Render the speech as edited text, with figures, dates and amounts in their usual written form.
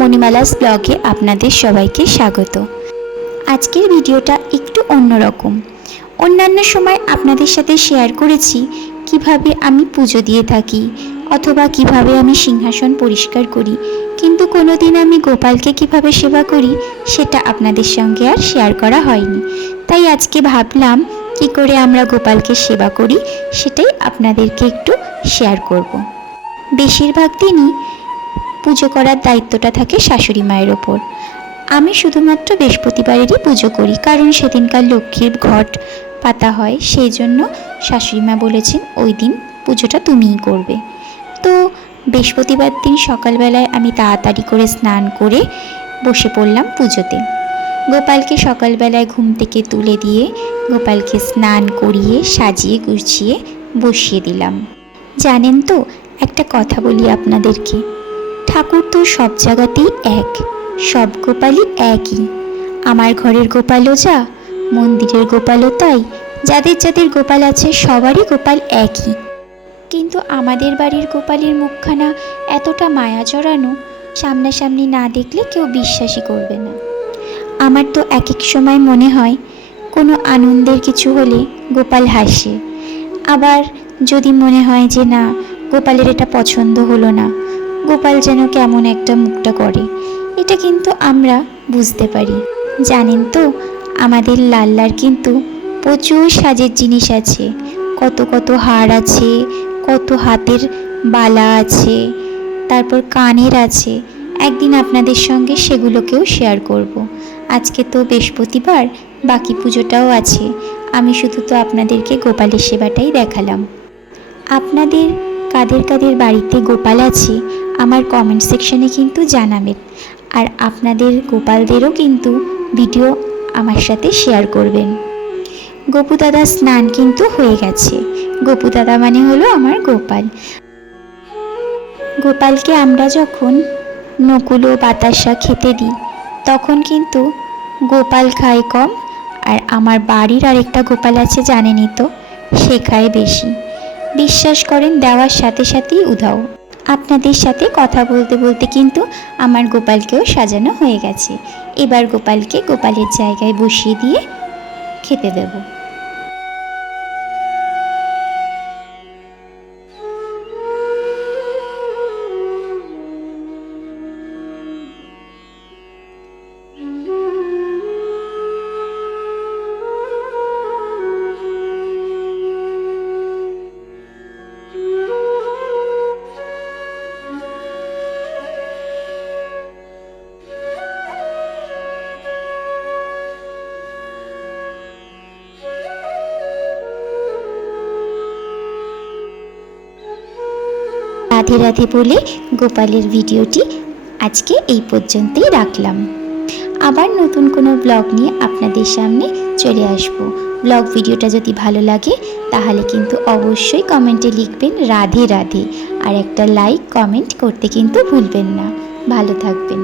মণিমালাস ব্লগে আপনাদের সবাইকে স্বাগত। আজকের ভিডিওটা একটু অন্যরকম। অন্যান্য সময় আপনাদের সাথে শেয়ার করেছি কিভাবে আমি পুজো দিয়ে থাকি অথবা কিভাবে আমি সিংহাসন পরিষ্কার করি, কিন্তু কোনোদিন আমি গোপালকে কিভাবে সেবা করি সেটা আপনাদের সঙ্গে আর শেয়ার করা হয়নি। তাই আজকে ভাবলাম কি করে আমরা গোপালকে সেবা করি সেটাই আপনাদেরকে একটু শেয়ার করব। বেশিরভাগ দিনই পুজো করার দায়িত্বটা থাকে শাশুড়ি মায়ের ওপর। আমি শুধুমাত্র বৃহস্পতিবারেরই পুজো করি, কারণ সেদিনকার লক্ষ্মীর ঘট পাতা হয়, সেই জন্য শাশুড়ি মা বলেছেন ওই দিন পুজোটা তুমিই করবে। তো বৃহস্পতিবার দিন সকালবেলায় আমি তাড়াতাড়ি করে স্নান করে বসে পড়লাম পুজোতে। গোপালকে সকালবেলায় ঘুম থেকে তুলে দিয়ে গোপালকে স্নান করিয়ে সাজিয়ে গুছিয়ে বসিয়ে দিলাম। জানেন তো, একটা কথা বলি আপনাদেরকে, ঠাকুর তো সব জায়গাতেই এক, সব গোপালই একই। আমার ঘরের গোপালও যা, মন্দিরের গোপালও তাই, যাদের যাদের গোপাল আছে সবারই গোপাল একই। কিন্তু আমাদের বাড়ির গোপালের মুখখানা এতটা মায়া জড়ানো, সামনাসামনি না দেখলে কেউ বিশ্বাসই করবে না। আমার তো এক এক সময় মনে হয় কোনো আনন্দের কিছু হলে গোপাল হাসে, আবার যদি মনে হয় যে না গোপালের এটা পছন্দ হলো না, গোপাল যেন কেমন একটা মুখটা করে। এটা কিন্তু আমরা বুঝতে পারি। জানেন তো, আমাদের লাল্লার কিন্তু প্রচুর সাজের জিনিস আছে, কত কত হার আছে, কত হাতের বালা আছে, তারপর কানের আছে। একদিন আপনাদের সঙ্গে সেগুলোকেও শেয়ার করব। আজকে তো বৃহস্পতিবার, বাকি পুজোটাও আছে। আমি শুধু তো আপনাদেরকে গোপালের সেবাটাই দেখালাম। আপনাদের কাদের কাদের বাড়িতে গোপাল আছে আমার কমেন্ট সেকশনে কিন্তু জানাবেন, আর আপনাদের গোপালদেরও কিন্তু ভিডিও আমার সাথে শেয়ার করবেন। গোপু দাদা স্নান কিন্তু হয়ে গেছে। গোপু দাদা মানে হলো আমার গোপাল। গোপালকে আমরা যখন নকুলো বাতাসা খেতে দিই তখন কিন্তু গোপাল খায় কম, আর আমার বাড়ির আরেকটা গোপাল আছে জানেনই তো, সে খায় বেশি। বিশ্বাস করেন দেওয়ার সাথে সাথেই উধাও। আপনাদের সাথে কথা বলতে বলতে কিন্তু আমার গোপালকেও সাজানো হয়ে গেছে। এবার গোপালকে গোপালের জায়গায় বসিয়ে দিয়ে খেতে দেব। রাধে রাধে বলে গোপালের ভিডিওটি আজকে এই পর্যন্তই রাখলাম। আবার নতুন কোনো ব্লগ নিয়ে আপনাদের সামনে চলে আসব। ব্লগ ভিডিওটা যদি ভালো লাগে তাহলে কিন্তু অবশ্যই কমেন্টে লিখবেন রাধে রাধে, আর একটা লাইক কমেন্ট করতে কিন্তু ভুলবেন না। ভালো থাকবেন।